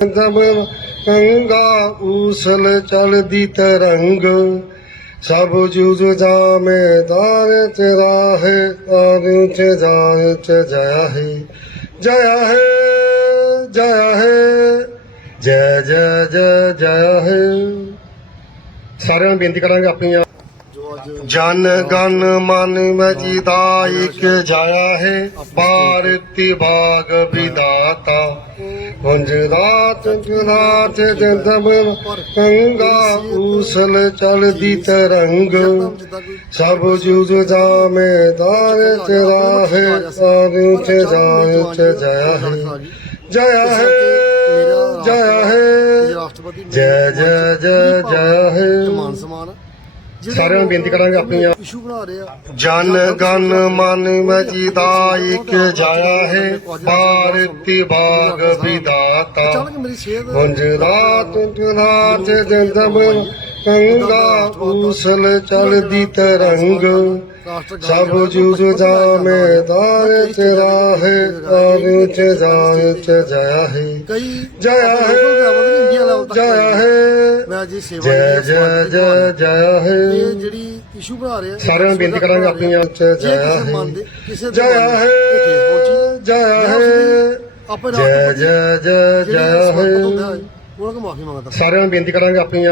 ਦਮਨ ਗੰਗਾ ਊਸਲ ਚਲਦੀ ਤਰੰਗ। ਸਭ ਜੁਜ ਜਾਮੇ ਦਾਰ ਤੇਰਾ ਹੈ ਤਾਰੂ ਤੇ ਜਾਏ ਤੇ ਜਇਆ ਹੈ ਜਇਆ ਹੈ ਜਇਆ ਹੈ, ਜੈ ਜੈ ਜੈ ਜੈ ਹੈ। ਸਾਰਿਆਂ ਨੂੰ ਬੇਨਤੀ ਕਰਾਂਗੇ ਆਪਣੀਆਂ ਜਨ ਗਨ ਮਨ ਮਜੀ ਦਾ ਜਾਇਆ ਹੈ, ਭਾਰਤੀ ਬਾਗ ਵਿਦਾਤਾ। ਗੁੰਜ ਰਾਤ ਰਾਤ ਗੰਗਾ ਊਸਲ ਚਲਦੀ ਤਰੰਗ। ਸਭ ਜੁਜ ਜਾਮੇ ਦਾਰ ਤੇਰਾ ਹੈ ਸਾਰੂ ਤੇ ਜਾਏ ਤੇ ਜਇਆ ਹੈ। ਜਇਆ ਹੈ ਜਇਆ ਹੈ। ਜੈ ਜੈ ਜੈ ਜੈ ਹੈ। ਮਾਨ ਸਮਾਨ ਸਾਰਿਆਂ ਨੂੰ ਬੇਨਤੀ ਕਰਾਂਗੇ ਆਪਣੀਆਂ ਇਸ਼ੂ ਬਣਾ ਰਹੇ ਆ। ਜਨ ਗਨ ਮਨ ਮਜੀ ਦਾ ਇੱਕ ਜਾਇਆ ਹੈ ਭਾਰਤੀ ਬਾਗ ਵਿਦਾਤਾ। ਅਚਾਨਕ ਮੇਰੀ ਸਿਹਤ ਗੁੰਜ ਰਾਤ ਰਾਤ ਜੰਦਮਨ ਗੰਗਾ ਊਸਲ ਚਲਦੀ ਤਰੰਗ। ਸਭ ਜੁਜ ਜਾਮੇ ਦਾਰ ਤੇਰਾ ਹੈ ਤਾਰੂ ਤੇ ਜਾਏ ਤੇ ਜਇਆ ਹੈ ਕਈ ਜਇਆ ਹੈ ਜਇਆ ਮੈਂ ਜੀ ਸੇਵਾ ਜੈ ਜੈ ਜੈ ਜੈ ਹੈ। ਇਹ ਜਿਹੜੀ ਇਸ਼ੂ ਬਣਾ ਰਹੇ ਆ ਸਾਰਿਆਂ ਨੂੰ ਬੇਨਤੀ ਕਰਾਂਗੇ ਆਪਣੀਆਂ ਚ ਜੇ ਹੈ। ਕਿਸੇ ਦੇ ਮਨ ਹੈ ਮੈਂ ਹੈ। ਆਪਣੇ ਜੈ ਜੈ ਜੈ ਜਿਹੜੇ ਜੈ ਹੈ। ਉਹਨਾਂ ਮਾਫੀ ਮੰਗਦਾ। ਸਾਰਿਆਂ ਨੂੰ ਬੇਨਤੀ ਕਰਾਂਗੇ ਆਪਣੀਆਂ